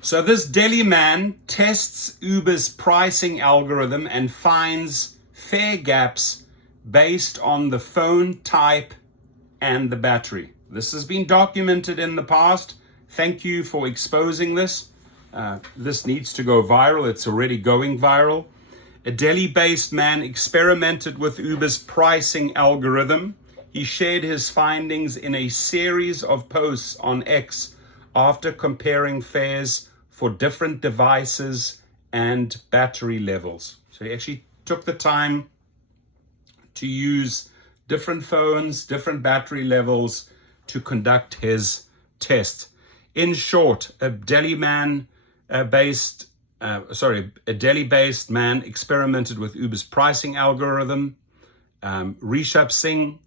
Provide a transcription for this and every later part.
So this Delhi man tests Uber's pricing algorithm and finds fare gaps based on the phone type and the battery. This has been documented in the past. Thank you for exposing this. This needs to go viral. It's already going viral. A Delhi-based man experimented with Uber's pricing algorithm. He shared his findings in a series of posts on X after comparing fares for different devices and battery levels. So he actually took the time to use different phones, different battery levels to conduct his test. In short, a Delhi-based man experimented with Uber's pricing algorithm. Rishabh Singh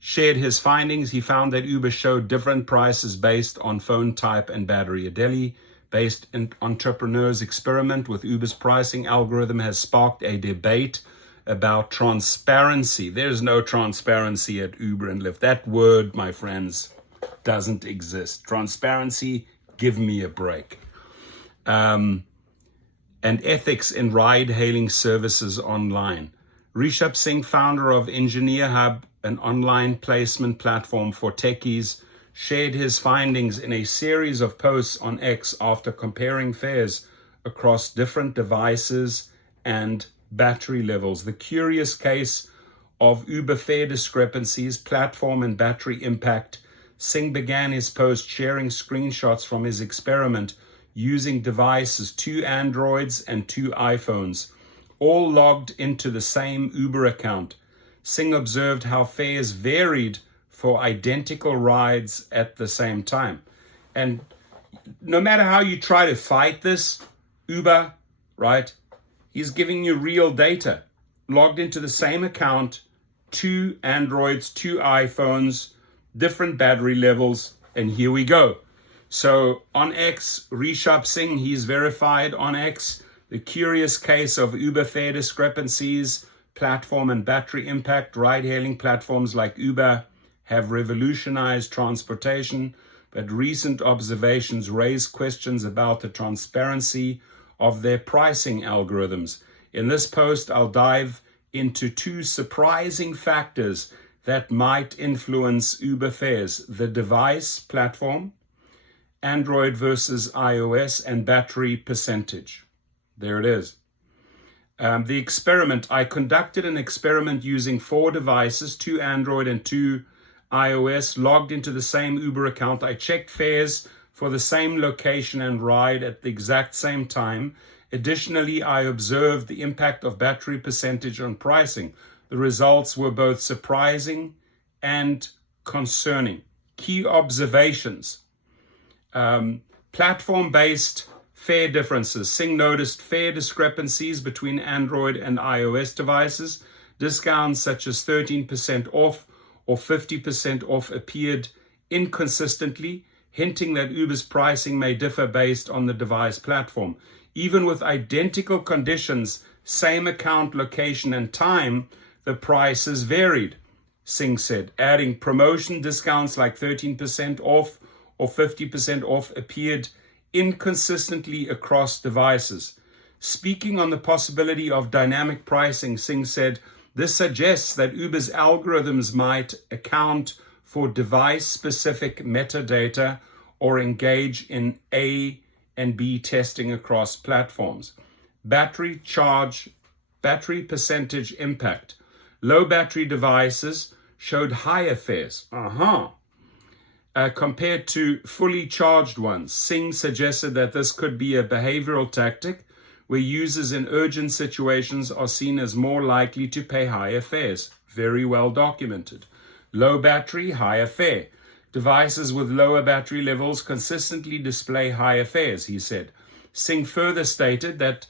shared his findings. He found that Uber showed different prices based on phone type and battery. A Delhi-based entrepreneur's experiment with Uber's pricing algorithm has sparked a debate about transparency. There's no transparency at Uber and Lyft. That word, my friends, doesn't exist. Transparency, give me a break. And ethics in ride-hailing services online. Rishabh Singh, founder of Engineer Hub, an online placement platform for techies, shared his findings in a series of posts on X after comparing fares across different devices and battery levels. The curious case of Uber fare discrepancies, platform and battery impact. Singh began his post sharing screenshots from his experiment using devices, 2 Androids and 2 iPhones, all logged into the same Uber account. Singh observed how fares varied for identical rides at the same time. And no matter how you try to fight this, Uber, right, he's giving you real data, logged into the same account, 2 Androids, 2 iPhones, different battery levels, and here we go. So on X, Rishabh Singh, he's verified on X. The curious case of Uber fare discrepancies, platform and battery impact. Ride-hailing platforms like Uber have revolutionized transportation, but recent observations raise questions about the transparency of their pricing algorithms. In this post, I'll dive into 2 surprising factors that might influence Uber fares: the device platform, Android versus iOS, and battery percentage. There it is. The experiment, I conducted an experiment using 4 devices, 2 Android and 2 iOS, logged into the same Uber account. I checked fares for the same location and ride at the exact same time. Additionally, I observed the impact of battery percentage on pricing. The results were both surprising and concerning. Key observations. Platform-based fare differences. Singh noticed fare discrepancies between Android and iOS devices. Discounts such as 13% off or 50% off appeared inconsistently, hinting that Uber's pricing may differ based on the device platform. Even with identical conditions, same account location and time, the prices varied, Singh said, adding promotion discounts like 13% off or 50% off appeared inconsistently across devices. Speaking on the possibility of dynamic pricing, Singh said, this suggests that Uber's algorithms might account for device-specific metadata or engage in A and B testing across platforms. Battery percentage impact. Low battery devices showed higher fares. Compared to fully charged ones. Singh suggested that this could be a behavioral tactic where users in urgent situations are seen as more likely to pay higher fares. Very well documented. Low battery, higher fare. Devices with lower battery levels consistently display higher fares, he said. Singh further stated that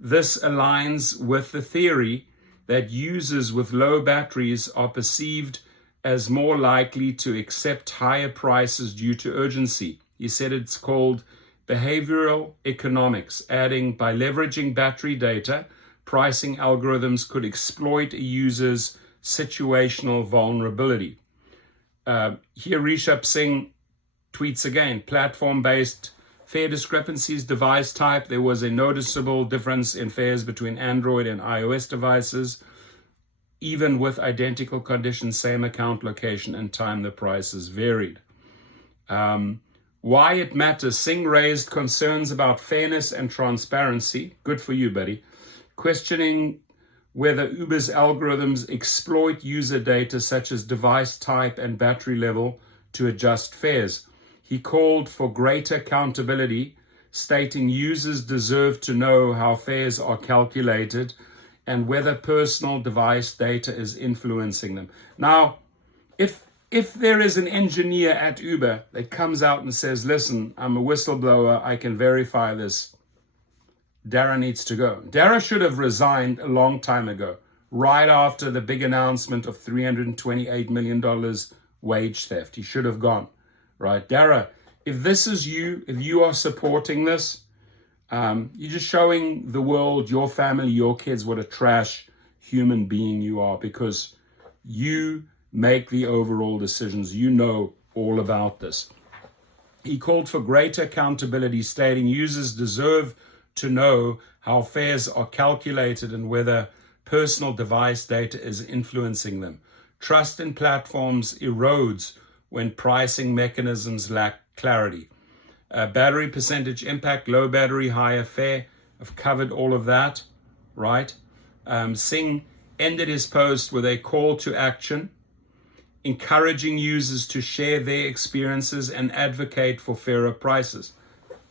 this aligns with the theory that users with low batteries are perceived as more likely to accept higher prices due to urgency. He said it's called behavioral economics, adding, by leveraging battery data, pricing algorithms could exploit a user's situational vulnerability. Here Rishabh Singh tweets again, platform-based Fare discrepancies, device type. There was a noticeable difference in fares between Android and iOS devices. Even with identical conditions, same account location and time, the prices varied. Why it matters. Singh raised concerns about fairness and transparency. Good for you, buddy. Questioning whether Uber's algorithms exploit user data such as device type and battery level to adjust fares. He called for greater accountability, stating users deserve to know how fares are calculated and whether personal device data is influencing them. Now, if there is an engineer at Uber that comes out and says, listen, I'm a whistleblower, I can verify this, Dara needs to go. Dara should have resigned a long time ago, right after the big announcement of $328 million wage theft. He should have gone, right? Dara, if this is you, if you are supporting this, you're just showing the world, your family, your kids, what a trash human being you are, because you make the overall decisions. You know all about this. He called for greater accountability, stating users deserve to know how fares are calculated and whether personal device data is influencing them. Trust in platforms erodes when pricing mechanisms lack clarity. Battery percentage impact, low battery, higher fare. I've covered all of that, right? Singh ended his post with a call to action, encouraging users to share their experiences and advocate for fairer prices,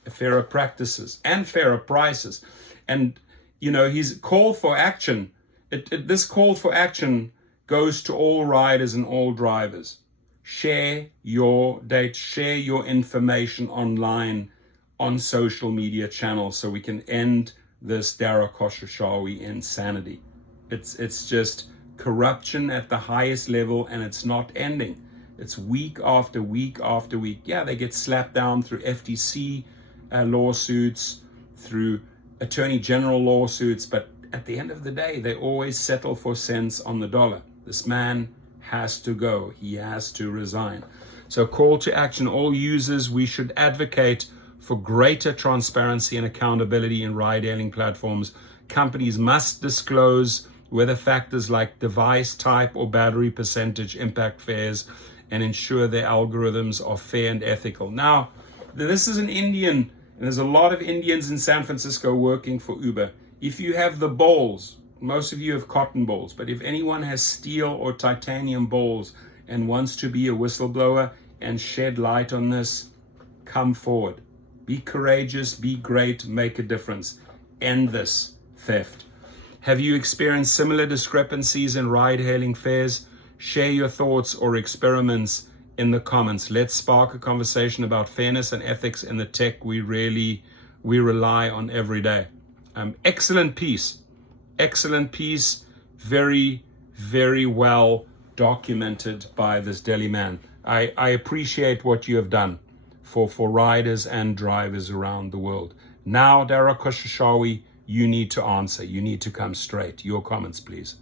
fairer practices, and fairer prices. And, you know, his call for action, this call for action goes to all riders and all drivers. Share your data, share your information online on social media channels so we can end this Dara Khosrowshahi insanity. It's just corruption at the highest level, and it's not ending. It's week after week after week. Yeah, they get slapped down through FTC lawsuits, through attorney general lawsuits, but at the end of the day, they always settle for cents on the dollar. This man has to go. He has to resign. So call to action, all users, we should advocate for greater transparency and accountability in ride-hailing platforms. Companies must disclose whether factors like device type or battery percentage impact fares and ensure their algorithms are fair and ethical. Now, this is an Indian, and there's a lot of Indians in San Francisco working for Uber. If you have the balls, most of you have cotton balls, but if anyone has steel or titanium balls and wants to be a whistleblower and shed light on this, come forward. Be courageous, be great, make a difference. End this theft. Have you experienced similar discrepancies in ride-hailing fares? Share your thoughts or experiments in the comments. Let's spark a conversation about fairness and ethics in the tech we rely on every day. Excellent piece. Excellent piece. Very, very well documented by this Delhi man. I appreciate what you have done for riders and drivers around the world. Now, Dara Khosrowshahi, you need to answer. You need to come straight. Your comments, please.